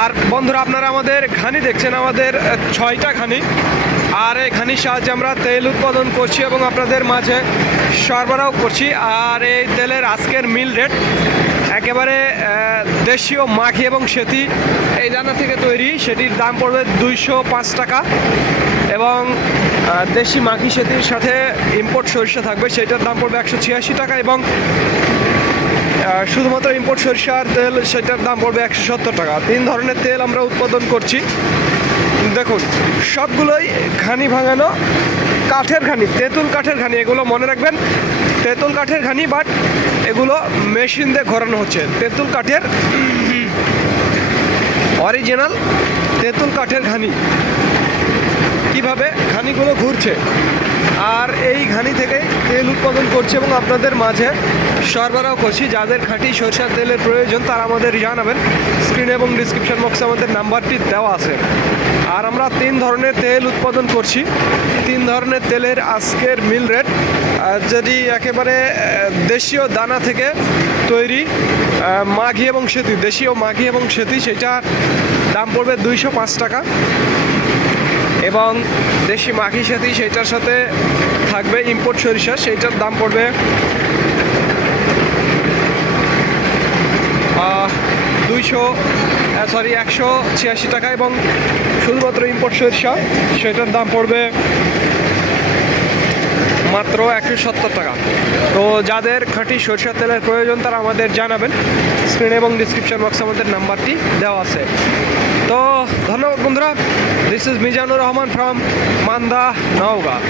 আর বন্ধুরা, আপনারা আমাদের ঘানি দেখছেন, আমাদের 6টা ঘানি। আর এই ঘানির সাহায্যে আমরা তেল উৎপাদন করছি এবং আপনাদের মাঝে সরবরাহ করছি। আর এই তেলের আজকের মিল রেট একেবারে দেশীয় মাখি এবং সেতি এই দানা থেকে তৈরি, সেটির দাম পড়বে 205 টাকা। এবং দেশি মাখি সেতির সাথে ইম্পোর্ট সরিষা থাকবে, সেটার দাম পড়বে 186 টাকা। এবং শুধুমাত্র ইম্পোর্ট সরিষার তেল, সেটার দাম পড়বে 170 টাকা। 3 ধরনের তেল আমরা উৎপাদন করছি। দেখুন, সবগুলোই ঘানি ভাঙানো কাঠের ঘানি, তেঁতুল কাঠের ঘানি। এগুলো মনে রাখবেন, তেঁতুল কাঠের ঘানি, বাট এগুলো মেশিন দিয়ে ঘোরানো হচ্ছে। তেঁতুল কাঠের অরিজিনাল তেঁতুল কাঠের ঘানি। কিভাবে ঘানিগুলো ঘুরছে আর এই ঘানি থেকে তেল উৎপাদন করছে এবং আপনাদের মাঝে সরবরাহ করছি। যাদের খাঁটি সরষের তেলের প্রয়োজন তারা আমাদের জানাবেন। স্ক্রিনে এবং ডিসক্রিপশন বক্সে আমাদের নাম্বারটি দেওয়া আছে। আর আমরা 3 ধরনের তেল উৎপাদন করছি। 3 ধরনের তেলের আজকের মিল রেট, যদি একেবারে দেশীয় দানা থেকে তৈরি মাঘি এবং সেতি, দেশীয় মাঘি এবং সেতি, সেটার দাম পড়বে 205 টাকা। এবং দেশি মাখি সাথে সেইটার সাথে থাকবে ইম্পোর্ট সরিষা, সেইটার দাম পড়বে 186 টাকা। এবং শুধুমাত্র ইম্পোর্ট সরিষা, সেটার দাম পড়বে মাত্র 170 টাকা। তো যাদের খাঁটি সরিষার তেলের প্রয়োজন তারা আমাদের জানাবেন। স্ক্রিনে এবং ডিসক্রিপশন বক্সে আমাদের নাম্বারটি দেওয়া আছে। তো ধন্যবাদ বন্ধুরা। This is Mizanur Rahman from Manda, Naogaon.